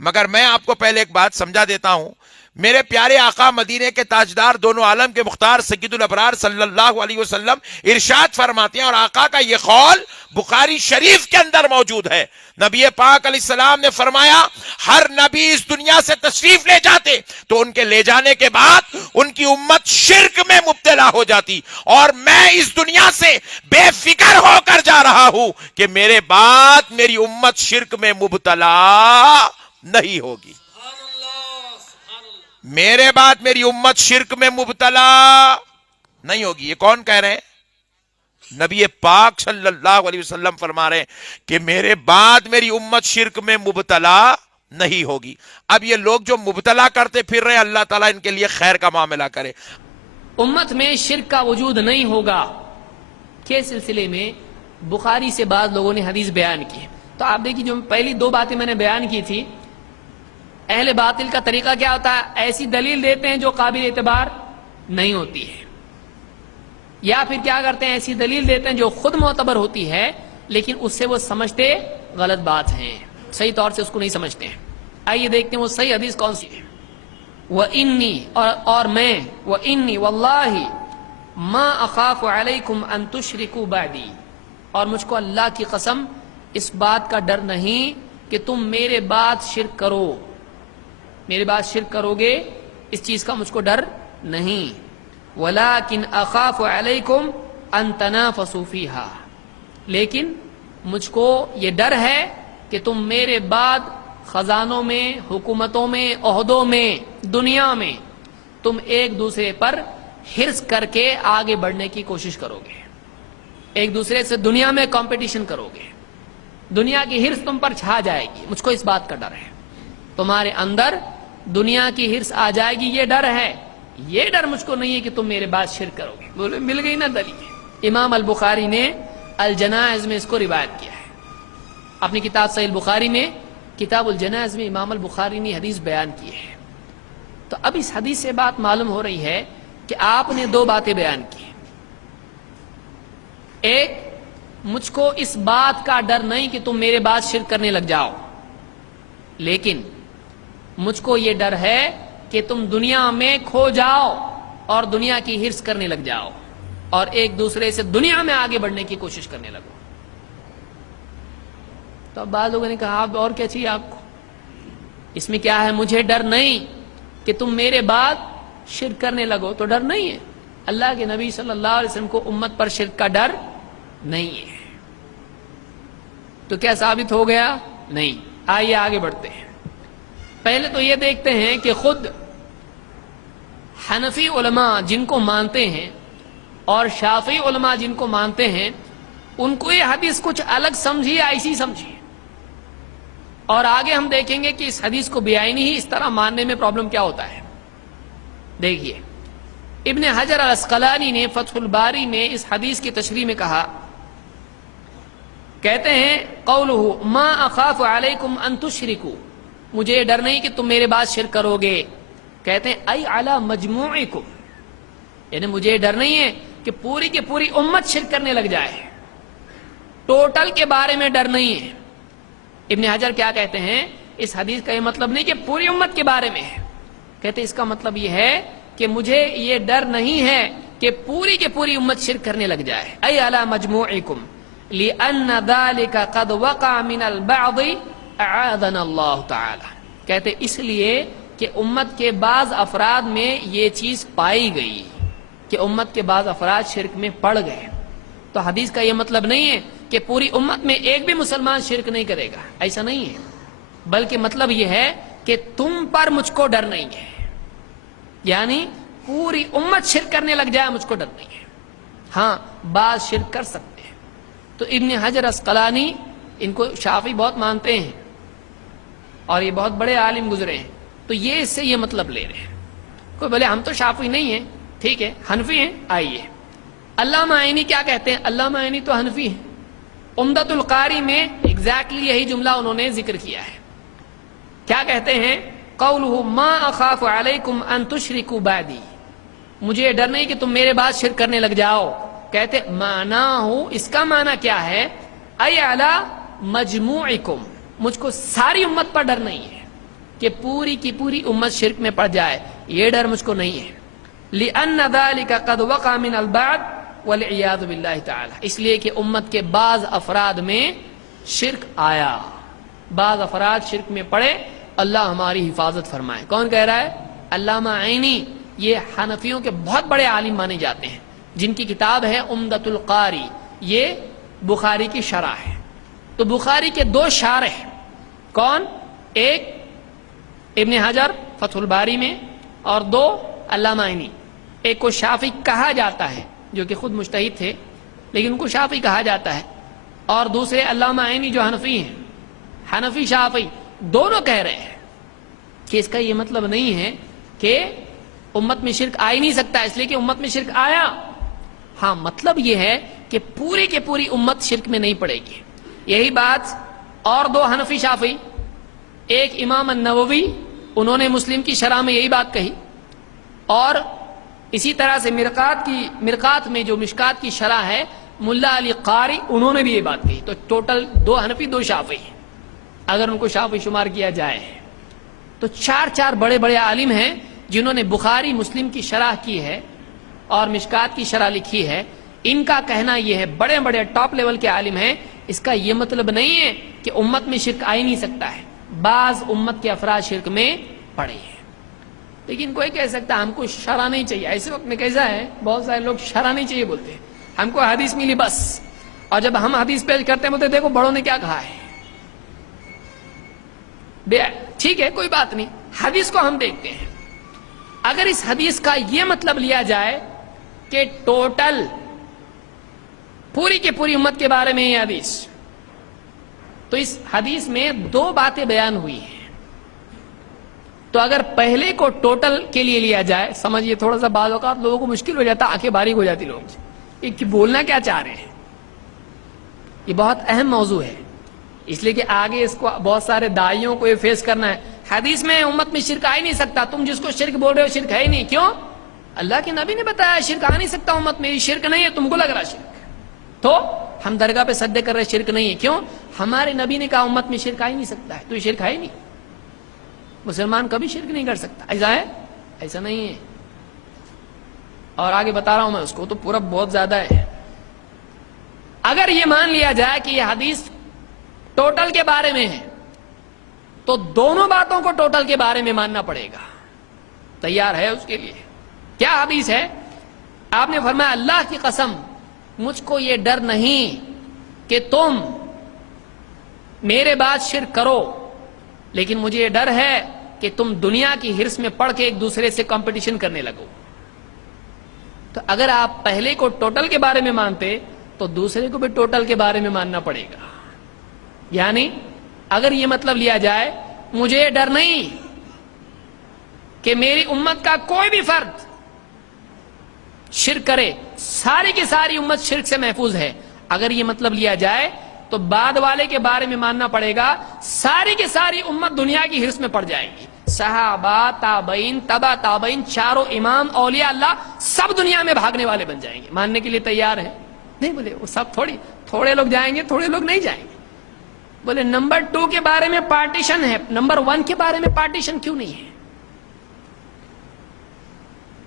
مگر میں آپ کو پہلے ایک بات سمجھا دیتا ہوں. میرے پیارے آقا مدینے کے تاجدار دونوں عالم کے مختار سید الابرار صلی اللہ علیہ وسلم ارشاد فرماتے ہیں، اور آقا کا یہ قول بخاری شریف کے اندر موجود ہے. نبی پاک علیہ السلام نے فرمایا ہر نبی اس دنیا سے تشریف لے جاتے تو ان کے لے جانے کے بعد ان کی امت شرک میں مبتلا ہو جاتی، اور میں اس دنیا سے بے فکر ہو کر جا رہا ہوں کہ میرے بعد میری امت شرک میں مبتلا نہیں ہوگی. میرے بعد میری امت شرک میں مبتلا نہیں ہوگی. یہ کون کہہ رہے ہیں؟ نبی پاک صلی اللہ علیہ وسلم فرما رہے ہیں کہ میرے بعد میری امت شرک میں مبتلا نہیں ہوگی. اب یہ لوگ جو مبتلا کرتے پھر رہے، اللہ تعالیٰ ان کے لیے خیر کا معاملہ کرے. امت میں شرک کا وجود نہیں ہوگا کے سلسلے میں بخاری سے بعض لوگوں نے حدیث بیان کی. تو آپ دیکھیے، جو پہلی دو باتیں میں نے بیان کی تھی، اہل باطل کا طریقہ کیا ہوتا ہے؟ ایسی دلیل دیتے ہیں جو قابل اعتبار نہیں ہوتی ہے، یا پھر کیا کرتے ہیں، ایسی دلیل دیتے ہیں جو خود معتبر ہوتی ہے لیکن اس سے وہ سمجھتے غلط بات ہیں، صحیح طور سے اس کو نہیں سمجھتے ہیں. آئیے دیکھتے ہیں وہ صحیح حدیث کون سی ہے. وَإِنِّي اور میں وَإِنِّي وَاللَّهِ مَا أَخَافُ عَلَيْكُمْ أَن تُشْرِكُوا بَعْدِي، اور مجھ کو اللہ کی قسم اس بات کا ڈر نہیں کہ تم میرے بعد شرک کرو. میرے بعد شرک کرو گے، اس چیز کا مجھ کو ڈر نہیں. وَلَكِنْ أَخَافُ عَلَيْكُمْ أَن تَنَافَسُوا فِيهَا، لیکن مجھ کو یہ ڈر ہے کہ تم میرے بعد خزانوں میں، حکومتوں میں، عہدوں میں، دنیا میں تم ایک دوسرے پر حرص کر کے آگے بڑھنے کی کوشش کرو گے، ایک دوسرے سے دنیا میں کمپٹیشن کرو گے، دنیا کی حرص تم پر چھا جائے گی. مجھ کو اس بات کا ڈر ہے، تمہارے اندر دنیا کی حرص آ جائے گی، یہ ڈر ہے. یہ ڈر مجھ کو نہیں ہے کہ تم میرے بعد شرک کرو گے. بولے مل گئی نا دلیل. امام البخاری نے الجنائز میں اس کو روایت کیا ہے اپنی کتاب صحیح البخاری میں. کتاب الجنائز میں امام البخاری نے حدیث بیان کی ہے. تو اب اس حدیث سے بات معلوم ہو رہی ہے کہ آپ نے دو باتیں بیان کی. ایک، مجھ کو اس بات کا ڈر نہیں کہ تم میرے بعد شرک کرنے لگ جاؤ، لیکن مجھ کو یہ ڈر ہے کہ تم دنیا میں کھو جاؤ اور دنیا کی حرص کرنے لگ جاؤ اور ایک دوسرے سے دنیا میں آگے بڑھنے کی کوشش کرنے لگو. تو اب بعض لوگوں نے کہا اب اور کیا چاہیے آپ کو؟ اس میں کیا ہے؟ مجھے ڈر نہیں کہ تم میرے بعد شرک کرنے لگو. تو ڈر نہیں ہے. اللہ کے نبی صلی اللہ علیہ وسلم کو امت پر شرک کا ڈر نہیں ہے. تو کیا ثابت ہو گیا؟ نہیں. آئیے آگے بڑھتے ہیں. پہلے تو یہ دیکھتے ہیں کہ خود حنفی علماء جن کو مانتے ہیں اور شافعی علماء جن کو مانتے ہیں، ان کو یہ حدیث کچھ الگ سمجھی یا ایسی سمجھی. اور آگے ہم دیکھیں گے کہ اس حدیث کو بیعینی ہی اس طرح ماننے میں پرابلم کیا ہوتا ہے. دیکھیے، ابن حجر العسقلانی نے فتح الباری میں اس حدیث کی تشریح میں کہا، کہتے ہیں قولہ ما اخاف علیکم ان تشرکوا، مجھے ڈر نہیں کہ تم میرے بعد شرک کرو گے. کہتے ہیں ای علی مجموعکم، یعنی مجھے ڈر نہیں ہے کہ پوری کی پوری امت شرک کرنے لگ جائے، ٹوٹل کے بارے میں ڈر نہیں ہے. ابن حجر کیا کہتے ہیں؟ اس حدیث کا یہ مطلب نہیں کہ پوری امت کے بارے میں ہے. کہتے ہیں اس کا مطلب یہ ہے کہ مجھے یہ ڈر نہیں ہے کہ پوری کی پوری امت شرک کرنے لگ جائے. ای علی مجموعکم لأن ذلك قد وقع من البعض اعاذنا اللہ تعالی. کہتے اس لیے کہ امت کے بعض افراد میں یہ چیز پائی گئی کہ امت کے بعض افراد شرک میں پڑ گئے. تو حدیث کا یہ مطلب نہیں ہے کہ پوری امت میں ایک بھی مسلمان شرک نہیں کرے گا، ایسا نہیں ہے. بلکہ مطلب یہ ہے کہ تم پر مجھ کو ڈر نہیں ہے، یعنی پوری امت شرک کرنے لگ جائے مجھ کو ڈر نہیں ہے. ہاں بعض شرک کر سکتے ہیں. تو ابن حجر عسقلانی، ان کو شافعی بہت مانتے ہیں اور یہ بہت بڑے عالم گزرے ہیں، تو یہ اس سے یہ مطلب لے رہے ہیں. کوئی بولے ہم تو شافعی نہیں ہیں، ٹھیک ہے حنفی ہیں. آئیے علامہ عینی کیا کہتے ہیں؟ علامہ عینی تو حنفی ہیں. عمدۃ القاری میں ایگزیکٹلی یہی جملہ انہوں نے ذکر کیا ہے. کیا کہتے ہیں؟ قولہ ما اخاف علیکم ان تشرکوا بعدی، مجھے ڈر نہیں کہ تم میرے بعد شرک کرنے لگ جاؤ. کہتے معناہ، اس کا معنی کیا ہے؟ ای علی مجموعکم، مجھ کو ساری امت پر ڈر نہیں ہے. کہ پوری کی پوری امت شرک میں پڑ جائے، یہ ڈر مجھ کو نہیں ہے۔ لِأَنَّ ذَلِكَ قَدْ وَقَعَ مِنَ الْبَعْضِ وَالْعِيَاذُ بِاللَّهِ تعالی، اس لیے کہ امت کے بعض افراد میں شرک آیا، بعض افراد شرک میں پڑے، اللہ ہماری حفاظت فرمائے۔ کون کہہ رہا ہے؟ علامہ عینی، یہ حنفیوں کے بہت بڑے عالم مانے جاتے ہیں، جن کی کتاب ہے عمدۃ القاری، یہ بخاری کی شرح ہے۔ تو بخاری کے دو شارح، کون؟ ایک ابن حجر فتح الباری میں، اور دو علامہ عینی۔ ایک کو شافعی کہا جاتا ہے، جو کہ خود مجتہد تھے لیکن ان کو شافعی کہا جاتا ہے، اور دوسرے علامہ عینی جو حنفی ہیں، حنفی شافعی دونوں کہہ رہے ہیں کہ اس کا یہ مطلب نہیں ہے کہ امت میں شرک آ ہی نہیں سکتا اس لیے کہ امت میں شرک آیا۔ ہاں، مطلب یہ ہے کہ پوری کے پوری امت شرک میں نہیں پڑے گی۔ یہی بات اور دو حنفی شافعی، ایک امام النووی، انہوں نے مسلم کی شرح میں یہی بات کہی، اور اسی طرح سے مرقات میں جو مشکات کی شرح ہے ملا علی قاری، انہوں نے بھی یہ بات کہی۔ تو ٹوٹل دو حنفی دو شافعی، اگر ان کو شافعی شمار کیا جائے تو چار بڑے بڑے عالم ہیں جنہوں نے بخاری مسلم کی شرح کی ہے اور مشکات کی شرح لکھی ہے۔ ان کا کہنا یہ ہے، بڑے بڑے ٹاپ لیول کے عالم ہیں، اس کا یہ مطلب نہیں ہے کہ امت میں شرک آ ہی نہیں سکتا ہے، بعض امت کے افراد شرک میں پڑے ہیں۔ لیکن کوئی کہہ سکتا ہم کو شرح نہیں چاہیے، ایسے وقت میں کیسا ہے، بہت سارے لوگ شرح نہیں چاہیے بولتے ہیں، ہم کو حدیث ملی بس، اور جب ہم حدیث پیش کرتے ہیں بولتے دیکھو بڑوں نے کیا کہا ہے۔ ٹھیک ہے، کوئی بات نہیں، حدیث کو ہم دیکھتے ہیں۔ اگر اس حدیث کا یہ مطلب لیا جائے کہ ٹوٹل پوری کی پوری امت کے بارے میں یہ حدیث، تو اس حدیث میں دو باتیں بیان ہوئی ہیں۔ تو اگر پہلے کو ٹوٹل کے لیے لیا جائے، سمجھئے تھوڑا سا بعض اوقات لوگوں کو مشکل ہو جاتا، آنکھیں باریک ہو جاتی لوگوں سے، یہ بولنا کیا چاہ رہے ہیں۔ یہ بہت اہم موضوع ہے، اس لیے کہ آگے اس کو بہت سارے داعیوں کو یہ فیس کرنا ہے۔ حدیث میں امت میں شرک آ ہی نہیں سکتا، تم جس کو شرک بول رہے ہو شرک ہے ہی نہیں، کیوں؟ اللہ کے نبی نے بتایا شرک آ نہیں سکتا امت میں، شرک نہیں ہے، تم کو لگ رہا شرک، تو ہم درگاہ پہ سجدے کر رہے شرک نہیں ہے، کیوں؟ ہمارے نبی نے کہا امت میں شرک آ ہی نہیں سکتا ہے، تو یہ شرک ہے ہی نہیں، مسلمان کبھی شرک نہیں کر سکتا۔ ایسا ہے؟ ایسا نہیں ہے، اور آگے بتا رہا ہوں میں اس کو، تو پورا بہت زیادہ ہے۔ اگر یہ مان لیا جائے کہ یہ حدیث ٹوٹل کے بارے میں ہے تو دونوں باتوں کو ٹوٹل کے بارے میں ماننا پڑے گا، تیار ہے اس کے لیے؟ کیا حدیث ہے؟ آپ نے فرمایا اللہ کی قسم مجھ کو یہ ڈر نہیں کہ تم میرے بعد شرک کرو، لیکن مجھے یہ ڈر ہے کہ تم دنیا کی ہرس میں پڑھ کے ایک دوسرے سے کمپٹیشن کرنے لگو۔ تو اگر آپ پہلے کو ٹوٹل کے بارے میں مانتے تو دوسرے کو بھی ٹوٹل کے بارے میں ماننا پڑے گا۔ یعنی اگر یہ مطلب لیا جائے مجھے یہ ڈر نہیں کہ میری امت کا کوئی بھی فرد شرک کرے، ساری کی ساری امت شرک سے محفوظ ہے، اگر یہ مطلب لیا جائے تو بعد والے کے بارے میں ماننا پڑے گا ساری کی ساری امت دنیا کی ہرس میں پڑ جائے گی، صحابہ، تابعین، تبع تابعین، چاروں امام، اولیاء اللہ سب دنیا میں بھاگنے والے بن جائیں گے۔ ماننے کے لیے تیار ہیں؟ نہیں بولے وہ سب تھوڑے لوگ جائیں گے، تھوڑے لوگ نہیں جائیں گے۔ بولے نمبر 2 کے بارے میں پارٹیشن ہے، نمبر 1 کے بارے میں پارٹیشن کیوں نہیں ہے؟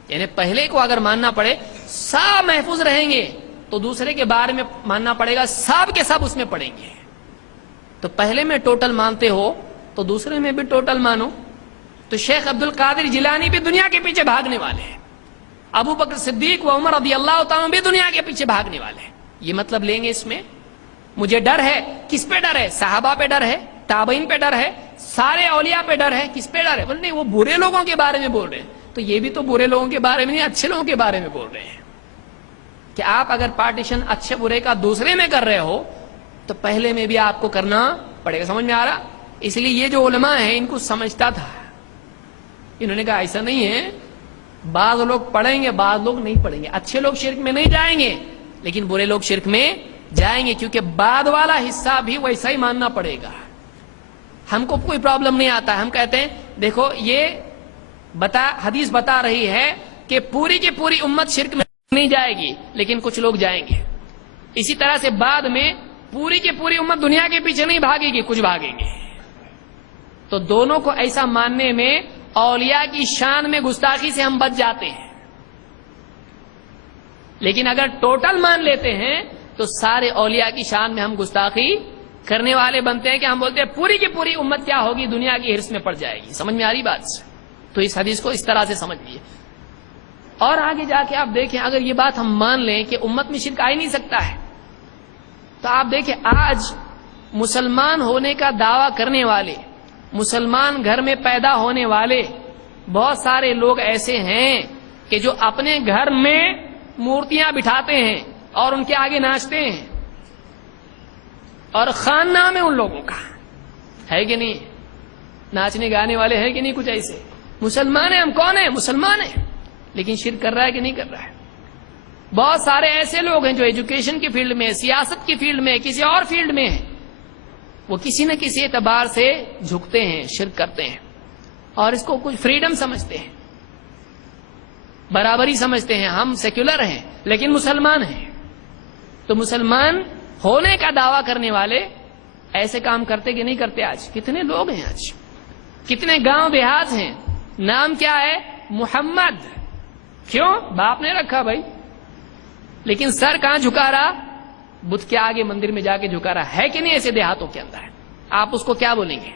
یعنی پہلے کو اگر ماننا پڑے سب محفوظ رہیں گے تو دوسرے کے بارے میں ماننا پڑے گا سب کے سب اس میں پڑیں گے۔ تو پہلے میں ٹوٹل مانتے ہو تو دوسرے میں بھی ٹوٹل مانو۔ تو شیخ عبد القادر جیلانی بھی دنیا کے پیچھے بھاگنے والے ہیں، ابو بکر صدیق و عمر رضی اللہ تعالیٰ بھی دنیا کے پیچھے بھاگنے والے ہیں۔ یہ مطلب لیں گے اس میں؟ مجھے ڈر ہے، کس پہ ڈر ہے؟ صحابہ پہ ڈر ہے، تابعین پہ ڈر ہے، سارے اولیاء پہ ڈر ہے، کس پہ ڈر ہے؟ بولے نہیں وہ برے لوگوں کے بارے میں بول رہے ہیں، تو یہ بھی تو برے لوگوں کے بارے میں نہیں، اچھے لوگوں کے بارے میں بول رہے ہیں کہ آپ اگر پارٹیشن اچھے برے کا دوسرے میں کر رہے ہو تو پہلے میں بھی آپ کو کرنا پڑے گا۔ سمجھ میں آ رہا؟ اس لیے یہ جو علماء ہیں ان کو سمجھتا تھا، انہوں نے کہا ایسا نہیں ہے، بعض لوگ پڑھیں گے بعض لوگ نہیں پڑھیں گے، اچھے لوگ شرک میں نہیں جائیں گے لیکن برے لوگ شرک میں جائیں گے، کیونکہ بعد والا حصہ بھی ویسا ہی ماننا پڑے گا۔ ہم کو کوئی پرابلم نہیں آتا، ہم کہتے ہیں دیکھو یہ حدیث بتا رہی ہے کہ پوری کی پوری امت شرک میں نہیں جائے گی لیکن کچھ لوگ جائیں گے، اسی طرح سے بعد میں پوری کی پوری امت دنیا کے پیچھے نہیں بھاگے گی، کچھ بھاگیں گے۔ تو دونوں کو ایسا ماننے میں اولیاء کی شان میں گستاخی سے ہم بچ جاتے ہیں. لیکن اگر ٹوٹل مان لیتے ہیں تو سارے اولیاء کی شان میں ہم گستاخی کرنے والے بنتے ہیں کہ ہم بولتے ہیں پوری کی پوری امت کیا ہوگی, دنیا کی ہرس میں پڑ جائے گی. سمجھ میں آ رہی بات؟ تو اس حدیث کو اس طرح سے سمجھ لیے. اور آگے جا کے آپ دیکھیں, اگر یہ بات ہم مان لیں کہ امت میں شرک آ ہی نہیں سکتا ہے, تو آپ دیکھیں آج مسلمان ہونے کا دعویٰ کرنے والے, مسلمان گھر میں پیدا ہونے والے بہت سارے لوگ ایسے ہیں کہ جو اپنے گھر میں مورتیاں بٹھاتے ہیں اور ان کے آگے ناچتے ہیں, اور خان نام ہے ان لوگوں کا, ہے کہ نہیں؟ ناچنے گانے والے ہیں کہ نہیں کچھ ایسے؟ مسلمان ہیں ہم, کون ہیں؟ مسلمان ہیں, لیکن شرک کر رہا ہے کہ نہیں کر رہا ہے؟ بہت سارے ایسے لوگ ہیں جو ایجوکیشن کی فیلڈ میں, سیاست کی فیلڈ میں, کسی اور فیلڈ میں ہیں, وہ کسی نہ کسی اعتبار سے جھکتے ہیں, شرک کرتے ہیں, اور اس کو کچھ فریڈم سمجھتے ہیں, برابری سمجھتے ہیں. ہم سیکولر ہیں لیکن مسلمان ہیں. تو مسلمان ہونے کا دعویٰ کرنے والے ایسے کام کرتے کہ نہیں کرتے؟ آج کتنے لوگ ہیں, آج کتنے گاؤں دیہات ہیں, نام کیا ہے؟ محمد. کیوں؟ باپ نے رکھا بھائی, لیکن سر کہاں جھکا رہا؟ بت کے آگے مندر میں جا کے جھکا رہا ہے کہ نہیں؟ ایسے دیہاتوں کے اندر آپ اس کو کیا بولیں گے؟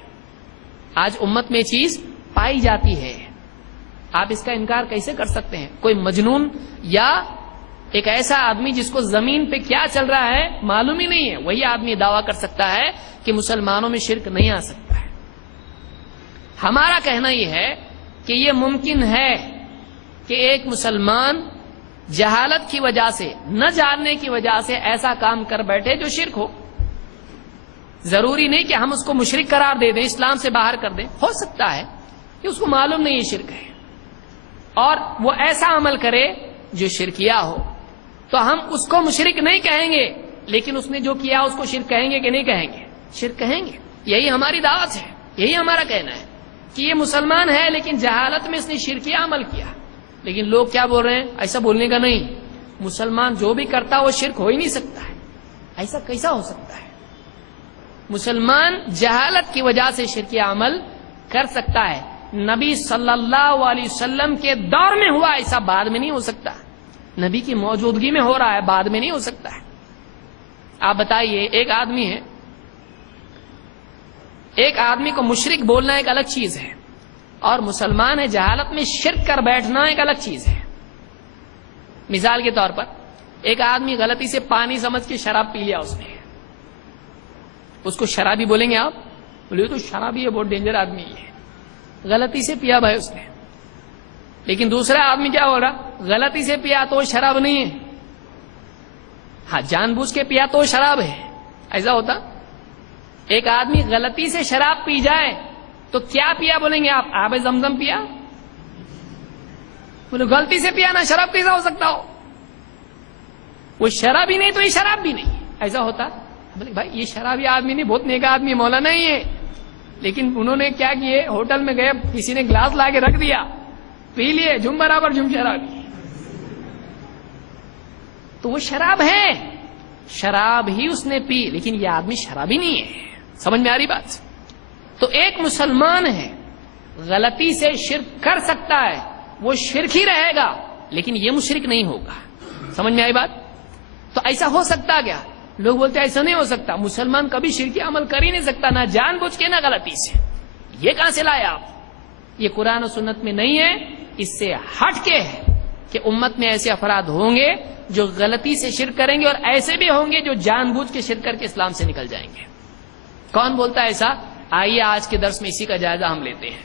آج امت میں چیز پائی جاتی ہے, آپ اس کا انکار کیسے کر سکتے ہیں؟ کوئی مجنون یا ایک ایسا آدمی جس کو زمین پہ کیا چل رہا ہے معلوم ہی نہیں ہے, وہی آدمی دعویٰ کر سکتا ہے کہ مسلمانوں میں شرک نہیں آ سکتا ہے. ہمارا کہنا یہ ہے کہ یہ ممکن ہے کہ ایک مسلمان جہالت کی وجہ سے, نہ جاننے کی وجہ سے ایسا کام کر بیٹھے جو شرک ہو. ضروری نہیں کہ ہم اس کو مشرک قرار دے دیں, اسلام سے باہر کر دیں. ہو سکتا ہے کہ اس کو معلوم نہیں یہ شرک ہے اور وہ ایسا عمل کرے جو شرکیہ ہو, تو ہم اس کو مشرک نہیں کہیں گے, لیکن اس نے جو کیا اس کو شرک کہیں گے کہ نہیں کہیں گے؟ شرک کہیں گے. یہی ہماری دعوت ہے, یہی ہمارا کہنا ہے کہ یہ مسلمان ہے لیکن جہالت میں اس نے شرکیہ عمل کیا. لیکن لوگ کیا بول رہے ہیں؟ ایسا بولنے کا نہیں, مسلمان جو بھی کرتا وہ شرک ہو ہی نہیں سکتا ہے. ایسا کیسا ہو سکتا ہے؟ مسلمان جہالت کی وجہ سے شرکیہ عمل کر سکتا ہے. نبی صلی اللہ علیہ وسلم کے دور میں ہوا ایسا, بعد میں نہیں ہو سکتا. نبی کی موجودگی میں ہو رہا ہے, بعد میں نہیں ہو سکتا ہے. آپ بتائیے, ایک آدمی ہے, ایک آدمی کو مشرک بولنا ایک الگ چیز ہے, اور مسلمان ہے جہالت میں شرک کر بیٹھنا ایک الگ چیز ہے. مثال کے طور پر ایک آدمی غلطی سے پانی سمجھ کے شراب پی لیا, اس نے, اس کو شرابی بولیں گے آپ؟ بولے تو شرابی ہے, بہت ڈینجر آدمی ہے, غلطی سے پیا بھائی اس نے. لیکن دوسرا آدمی کیا ہو رہا؟ غلطی سے پیا تو شراب نہیں ہے, ہاں جان بوجھ کے پیا تو شراب ہے. ایسا ہوتا؟ ایک آدمی غلطی سے شراب پی جائے تو کیا پیا بولیں گے آپ؟ آب زمزم پیا. بولے غلطی سے پیا نا, شراب کیسا ہو سکتا ہو؟ وہ شراب ہی نہیں تو یہ شراب بھی نہیں. ایسا ہوتا؟ بولے بھائی یہ شرابی آدمی نہیں, بہت نیک آدمی, مولانا ہی ہے, لیکن انہوں نے کیا کیے, ہوٹل میں گئے, کسی نے گلاس لا کے رکھ دیا, پی لیے, جم برابر جم شرابی. تو وہ شراب ہے, شراب ہی اس نے پی, لیکن یہ آدمی شرابی نہیں ہے. سمجھ میں آ رہی بات؟ تو ایک مسلمان ہے, غلطی سے شرک کر سکتا ہے, وہ شرک ہی رہے گا, لیکن یہ مشرک نہیں ہوگا. سمجھ میں آئی بات؟ تو ایسا ہو سکتا کیا؟ لوگ بولتے ہیں ایسا نہیں ہو سکتا, مسلمان کبھی شرکی عمل کر ہی نہیں سکتا, نہ جان بوجھ کے نہ غلطی سے. یہ کہاں سے لائے آپ؟ یہ قرآن و سنت میں نہیں ہے, اس سے ہٹ کے ہے کہ امت میں ایسے افراد ہوں گے جو غلطی سے شرک کریں گے, اور ایسے بھی ہوں گے جو جان بوجھ کے شرک کر کے اسلام سے نکل جائیں گے. کون بولتا ہے ایسا؟ آئیے آج کے درس میں اسی کا جائزہ ہم لیتے ہیں.